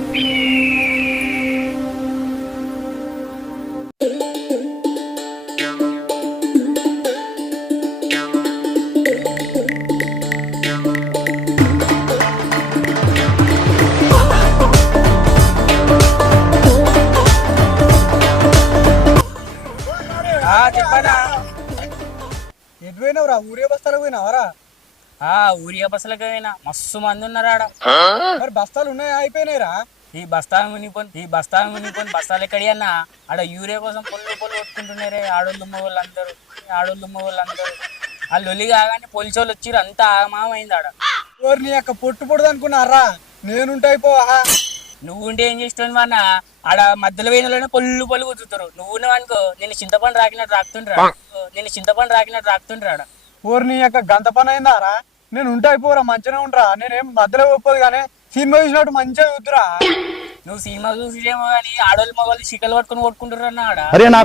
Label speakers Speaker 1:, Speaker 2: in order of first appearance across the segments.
Speaker 1: చెప్పనా ఎటు పోయినావురా? ఊరియా బస్తాలకు పోయినావరా?
Speaker 2: ఊరియా బస్సులకు పోయినా, మస్తు మంది ఉన్నారు ఆడ.
Speaker 1: మరి బస్తాలు ఉన్నాయా? అయిపోయినాయిరా?
Speaker 2: ఈ బస్తాలు మునిపోని బస్తాలు ఎక్కడి అన్నా ఆడ యూరియా కోసం పొల్లు కొట్టుకుంటున్నారే ఆడోళ్ళు మగోళ్ళందరూ. ఆ లొల్లి కాగానే పోలీసోళ్ళు వచ్చిర్రు, అంతా ఆగమాగమైంది ఆడ.
Speaker 1: ఓరి నీ యొక్క పొట్టు పొడదు అనుకున్నారా? నేనుంటే అయిపోవా?
Speaker 2: నువ్వు ఉంటే ఏం చేస్తావు అన్న? ఆడ మధ్యలో పోయిన పొల్లు కుదురుతారు. నువ్వు అనుకో నేను చింతపండు రాకినట్టు రాకుతుండ్రా ఆడ.
Speaker 1: ఓరి నీ యొక్క గంత పని అయిందారా? నేను ఉంటే అయిపోరా, మంచిగా ఉండరా. నేనేం మధ్యలో పోదు కానీ సినిమా చూసినట్టు మంచిగా చూద్దురా.
Speaker 2: నువ్వు సినిమా చూసినేమో కానీ ఆడోళ్ళు మగవాళ్ళు చికలు పట్టుకుని కొట్టుకుంటారు అన్న ఆడ.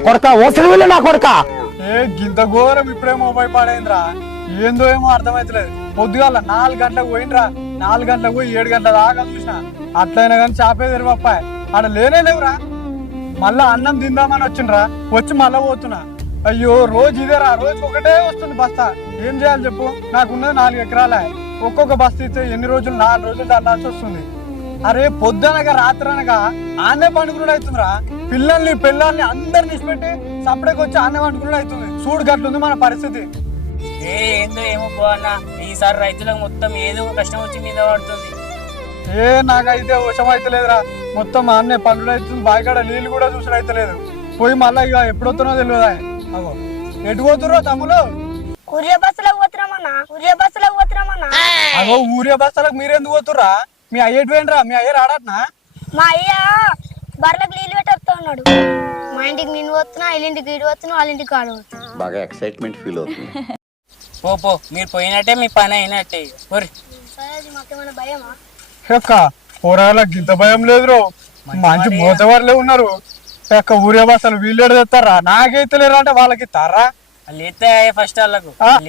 Speaker 1: ఏ గింత ఘోరం ఇప్పుడే మొబైల్ పాడైందిరా. ఏందో ఏమో అర్థమైతలేదు. పొద్దుగాల 4 గంటలకు పోయినరా, 4 గంటలకు పోయి 7 గంటల దాకా చూసిన. అట్లయినా కానీ చాపే తెరిపప్పాయి ఆడ లేనేలేవురా. మళ్ళా అన్నం తిందామని వచ్చిండ్రా, వచ్చి మళ్ళా పోతున్నా. అయ్యో రోజు ఇదేరా, రోజు ఒకటే వస్తుంది బస్తా. ఏం చేయాలి చెప్పు? నాకున్నది 4 ఎకరాలే. ఒక్కొక్క బస్తా ఇస్తే ఎన్ని రోజులు? 4 రోజులు దాల్లాల్సి వస్తుంది. అరే పొద్దునగా రాత్రనగా ఆనే పండుకున్నాడు అవుతుందిరా. పిల్లల్ని అందరిని ఇచ్చిపెట్టి సపరేట్గా వచ్చి ఆనే పండుకున్నాడు అవుతుంది. చూడు గట్లుంది మన పరిస్థితి.
Speaker 2: ఏందో ఏమో పో అన్న, ఈసారి రైతులకు మొత్తం ఏదో కష్టం వచ్చి మీద పడుతుంది.
Speaker 1: నాకైతే వర్షం అయితలేదురా. మొత్తం ఆనే పండుగ అవుతుంది. బాయికాడ నీళ్ళు కూడా చూసిన అయితలేదు. పోయి మళ్ళా ఇక ఎప్పుడొస్తున్నో తెలియదా? అగో ఎటు పోతుర్రో తమ్ములు?
Speaker 3: ఊరియా బస్సులకు పోతున్నామన్నా.
Speaker 1: అగో ఊరియా బస్తాలకు మీరెందుకు పోతుర్రా? మీ అయ్య ఎటు పోయినరా? మీ అయ్య రాడట్నా?
Speaker 3: మా అయ్య బర్రెలకు నీళ్ళు పెట్టేస్తా ఉన్నాడు. మా ఇంటికి నేను పోతున్నా, వీళ్ళింటికి ఇటు పోతున్నా, వాళ్ళ ఇంటికి ఆడ పోతున్నా.
Speaker 4: బాగా ఎక్సైట్మెంట్ ఫీల్ అవుతుంది.
Speaker 2: పో మీరు పోయినట్టే మీ పని అయినట్టే.
Speaker 3: సరే, మాకేమైనా భయమా?
Speaker 1: పోరాళ్ళకి గింత భయం లేదు. మంచి మోతవర్లే ఉన్నారు. ఊరియా బస్తాలు వీళ్ళు తెస్తారా? నాకైతే లేరా అంటే వాళ్ళకి ఇస్తారా?
Speaker 2: ఫస్ట్ వాళ్ళకు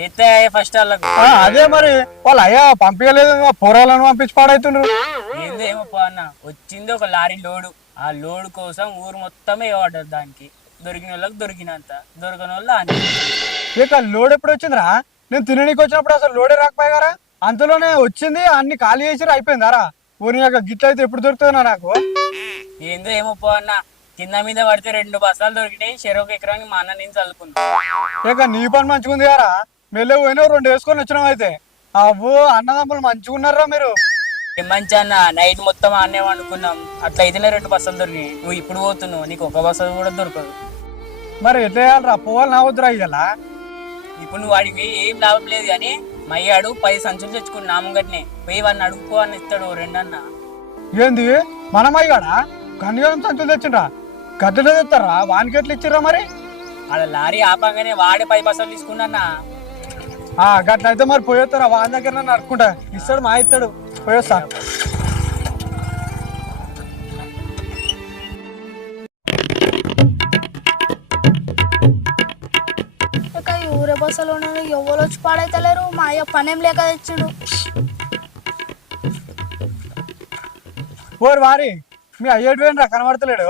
Speaker 1: అదే మరి వాళ్ళు అయ్యా పంపించలేదు, పోరాలను పంపించి పాడైతుండ్రు.
Speaker 2: ఏందో ఏమో పో అన్న, వచ్చింది ఒక లారీ లోడు. ఆ లోడు కోసం ఊరు మొత్తమే ఇవ్వబడ్డారు. దానికి దొరికిన వాళ్ళకి దొరికినంత, దొరకని వాళ్ళు
Speaker 1: ఇక లోడ్ ఎప్పుడు వచ్చిందిరా? నేను తిననీకి వచ్చినప్పుడు అసలు లోడే రాకపోయారా? అంతలోనే వచ్చింది, అన్ని ఖాళీ చేసి అయిపోయిందారా? ఊరి యొక్క గిట్ల అయితే ఎప్పుడు దొరుకుతుందా నాకు?
Speaker 2: ఏందో ఏమో పో అన్న, కింద మీద పడితే 2 బస్తాలు దొరికినాయి. చెరొక ఎకరానికి మా అన్న నేను చల్లుకున్నా.
Speaker 1: ఇక నీ పని మంచిగుంది గారా. మెల్లె పోయినా 2 వేసుకొని వచ్చినాం. అయితే అవ్వో అన్నదమ్ములు మంచిగున్నారా మీరు?
Speaker 2: ఏం మంచి అన్న, నైట్ మొత్తం ఆన్నే వండుకున్నాం. అట్లా అయితేనే 2 బస్తాలు దొరికినాయి. నువ్వు ఇప్పుడు పోతున్నావు, నీకు ఒక బస్తా కూడా దొరకదు.
Speaker 1: మరి ఎట్లా వేయాలరా? పోవాలి నా వద్దురా ఇయ్యాల.
Speaker 2: ఇప్పుడు నువ్వు వాడికి ఏం లాభం లేదు కానీ మయ్యాడు 10 సంచులు తెచ్చుకుని నామంగట్నే పోయి వాడిని అడుగుకో అని ఇస్తాడు 2 అన్న.
Speaker 1: ఏంది మనమయ్యాడా? కన్యాం సంచులు తెచ్చిండ్రా? గద్దెలు తెస్తారా? వానికి ఎట్లా ఇచ్చిర్రా మరి?
Speaker 2: ఆడ లారీ ఆపంగానే వాడే 10 బస్తాలు తీసుకున్నా.
Speaker 1: గట్ల అయితే మరి పోయేస్తారా? వాని దగ్గర నన్ను అడుక్కుంటా. ఇస్తాడు, మా ఇస్తాడు. పోయేస్తా.
Speaker 3: ఊరే బస్సులో ఎవరు వచ్చి పాడైతలేరు. మా అయ్య పనేం లేక తెచ్చిండు.
Speaker 1: ఓరి వారి, మీ అయ్యేటి వేయండిరా, కనబడతలేడు.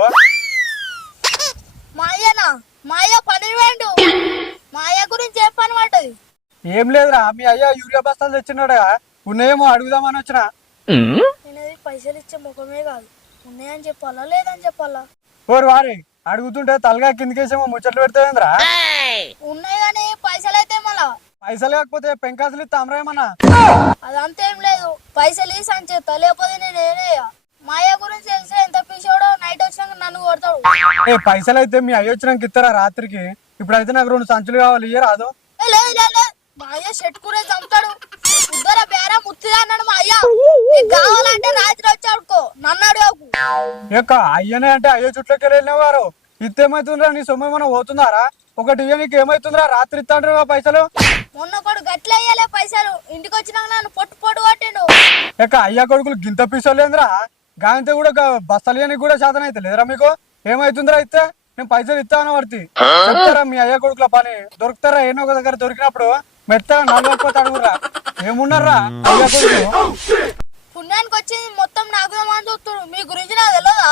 Speaker 3: మా అయ్యనా? మా అయ్య పని వేయండు. మా అయ్య గురించి ఏ పని పడ్డది?
Speaker 1: ఏం లేదురా, మీ అయ్య యూరియా బస్తాలు తెచ్చినాడా? ఉన్నాయేమో అడుగుదామని వచ్చిన.
Speaker 3: నేను పైసలు ఇచ్చే ముఖమే కాదు, ఉన్నాయని చెప్పాలా లేదని చెప్పాలా?
Speaker 1: ఓరి వారి, అడుగుతుంటే తలగా కిందకేసేమో ముచ్చట్లు పెడతావేంద్రా?
Speaker 3: ఉన్నాయి కానీ పైసలు అయితే మళ్ళా.
Speaker 1: పైసలు లేకపోతే పెంకాసులు ఇస్తా అమరేమన్నా?
Speaker 3: అదంతేం లేదు, పైసలు ఈ సంచేస్తా, లేకపోతే నేను ఏనేయ. మా అయ్య గురించి తెలిసే ఎంత పిచ్చోడో, నైట్ వచ్చినాక నన్ను కొడతాడు.
Speaker 1: పైసలు అయితే మీ అయ్య వచ్చినాక ఇస్తారా రాత్రికి? ఇప్పుడైతే నాకు 2 సంచులు కావాలి, ఇయ్య రాదు?
Speaker 3: లేదు, మా అయ్య షెట్ కూరే చంపుతాడు. ఉద్దర బేరా ముత్తిగా అన్నాడు మా అయ్య. నీకు కావాలంటే రాత్రి వచ్చి అడుకో, నన్ను అడగకు.
Speaker 1: అయ్యనే అంటే అయ్యో చుట్లోకి వెళ్ళిన వారు ఇత్తేమైతుందిరా? నీ సొమ్ము ఏమైనా పోతుందారా? ఒకటి ఇయ్య, నీకు ఏమైతుందిరా? రాత్రి ఇస్తాడు పైసలు.
Speaker 3: మొన్న కొడు గట్ల అయ్యాలే పైసలు, ఇంటికి వచ్చినాక నన్ను పొట్టు కొట్టిండు.
Speaker 1: అయ్యా కొడుకులు గింత పీసోలేంద్రా? గాయంతో కూడా బస్తాలు ఇయ్యనికి కూడా శాతం అయితే లేదురా మీకు? ఏమైతుందిరా ఇస్తే? నేను పైసలు ఇస్తాను పడితే చెప్తారా మీ అయ్యా కొడుకుల పని? దొరుకుతారా? ఏనో ఒక దగ్గర దొరికినప్పుడు మెత్తగా 4 అడుగురా. ఏమున్నారా అయ్యా కొడుకు?
Speaker 3: పుణ్యానికి వచ్చి మొత్తం నాకు మంది చూస్తుడు మీ గురించి నాకు తెలియదా?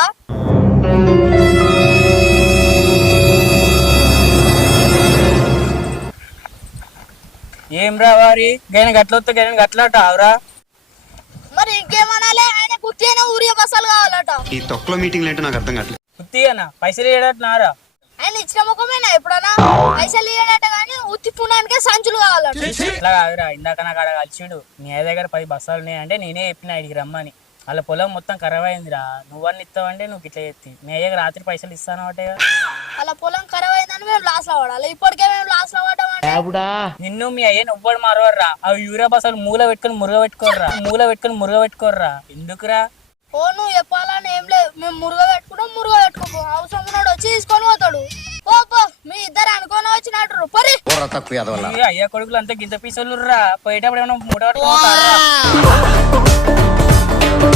Speaker 2: ఏం రా వారి గైన గట్లొత్త గైన గట్లట అవరా
Speaker 3: మరి ఇంకేమనాలే ఆయన కుర్తి అయినా ఊరియా బస్సాలు కావాలట.
Speaker 4: ఈ తొక్కలో మీటింగ్లు అంటే నాకు అర్థం కావట్లేదు.
Speaker 2: ఉత్తి అన్న పైసలు ఏడట్నారా
Speaker 3: ఆయన ఇచ్చిన ముఖమేనా ఎప్పుడన్నా పైసలు ఇయ్యడట కానీ ఉత్తి పుణ్యానికే సంచులు కావాలట.
Speaker 2: అట్లా కాదురా ఇందాక నాకు ఆడ కలిసిడు నీ అయ్య దగ్గర 10 బస్తాలు ఉన్నాయంటే నేనే చెప్పిన ఇడికి రమ్మని. వాళ్ళ పొలం మొత్తం ఖరాబ్ అయిందిరా నువ్వన్నీ ఇస్తావంటే నువ్వు ఇట్లా చెప్తి నీ అయ్యకి రాత్రి పైసలు ఇస్తాను అంటే
Speaker 3: అలా పొలం ఖరాబ్ అయిందని మేము లాస్ లో పడాలి. ఇప్పటికే మేము లాస్ లో పడ్డామంటే
Speaker 2: నిన్ను మీ అయ్యని ఉవ్వడు మారవర్రా అవి యూరియా బస్సాలు మూల పెట్టుకొని మురుగ పెట్టుకోర్రా ఎందుకురా?
Speaker 3: ఓ నువ్వు చెప్పాలని ఏం లేదు, మేము మురుగ పెట్టుకోకు అవసరం ఉన్నాడు వచ్చి తీసుకొని పోతాడు. పో మీ ఇద్దరు అనుకొని వచ్చినట్టు పరి
Speaker 2: ఈ అయ్య కొడుకులు అంతా గింత పీసోళ్ళుర్రా పోయేటప్పుడు ఏమన్నా మూట పట్టుకొని పోతారా?